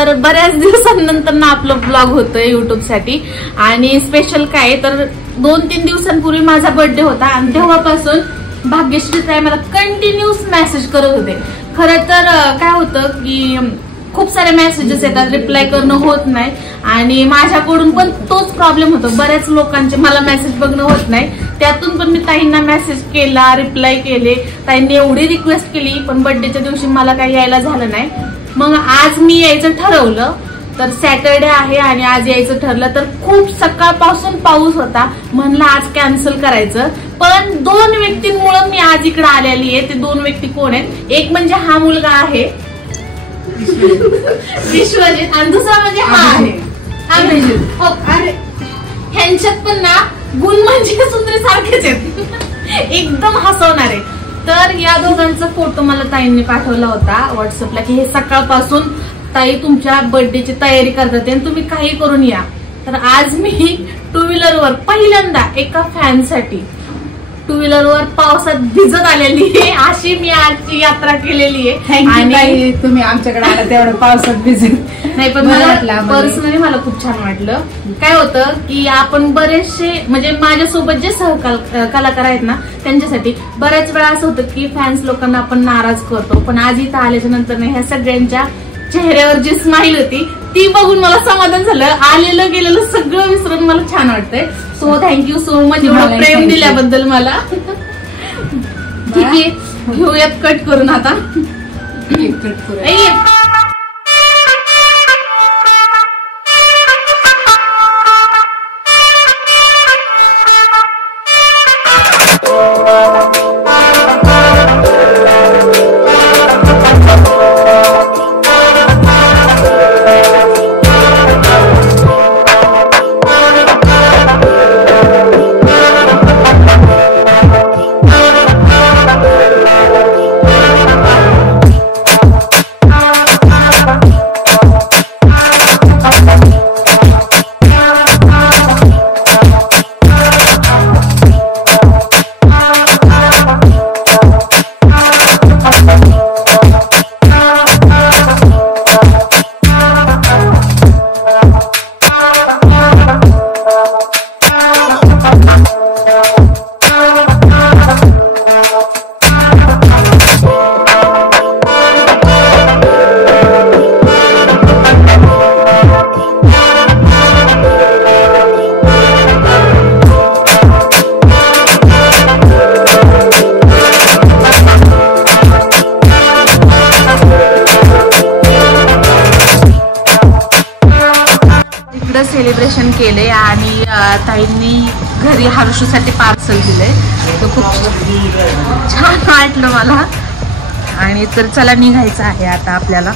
तर बऱ्याच दिवसांनंतर ना आपलं ब्लॉग होतोय युट्यूब साठी. आणि स्पेशल काय तर 2-3 दिवसांपूर्वी माझा बर्थडे होता आणि तेव्हापासून भाग्यश्री ताई मला कंटिन्यूस मेसेज करत होते. खरं तर काय होतं की खूप सारे मेसेजेस येतात, रिप्लाय करणं होत नाही आणि माझ्याकडून पण तोच प्रॉब्लेम होतो. बऱ्याच लोकांचे मला मेसेज बघणं होत नाही. त्यातून पण मी ताईंना मेसेज केला, रिप्लाय केले. ताईंनी एवढी रिक्वेस्ट केली पण बर्थडेच्या दिवशी मला काही यायला झालं नाही. मग आज मी यायचं ठरवलं, तर सॅटरडे आहे आणि आज यायचं ठरलं. तर खूप सकाळपासून पाऊस होता, म्हणलं आज कॅन्सल करायचं. पण 2 व्यक्तींमुळे मी आज इकडे आलेली आहे. ते 2 व्यक्ती कोण आहेत? एक म्हणजे हा मुलगा आहे विश्वजित आणि दुसरा म्हणजे हा आहे अभिजित. अरे ह्यांच्यात पण ना गुण म्हणजे सुंदर सारखेच आहेत, एकदम हसवणारे. तर या दोघांचा फोटो मला ताईंनी पाठवला होता व्हॉट्सअपला की हे सकाळपासून ताई तुमच्या बर्थडेची तयारी करतात आणि तुम्ही काही करून या. तर आज मी 2 व्हीलरवर पहिल्यांदा एका फॅनसाठी 2 व्हीलरवर पावसात भिजत आलेली आहे. अशी मी आजची यात्रा केलेली आहे. आणि तुम्ही आमच्याकडे आला तेवढं पावसात भिजत नाही, पण मला पर्सनली मला खूप छान वाटलं. काय होतं की आपण बरेचसे म्हणजे माझ्यासोबत जे कलाकार आहेत ना त्यांच्यासाठी बऱ्याच वेळा असं होतं की फॅन्स लोकांना आपण नाराज करतो. पण आज इथं आल्याच्या नंतर ना ह्या सगळ्यांच्या चेहऱ्यावर जी स्माइल होती ती बघून मला समाधान झालं. आलेलं गेलेलं सगळं विसरून मला छान वाटतंय. सो थँक्यू सो मच एवढं प्रेम दिल्याबद्दल मला. ठीक आहे, घेऊयात कट करून आता. सेलिब्रेशन केले आणि ताईंनी घरी हर्षूसाठी पार्सल दिलंय. तो खूप छान वाटलं मला. आणि तर चला निघायचं आहे आता आपल्याला.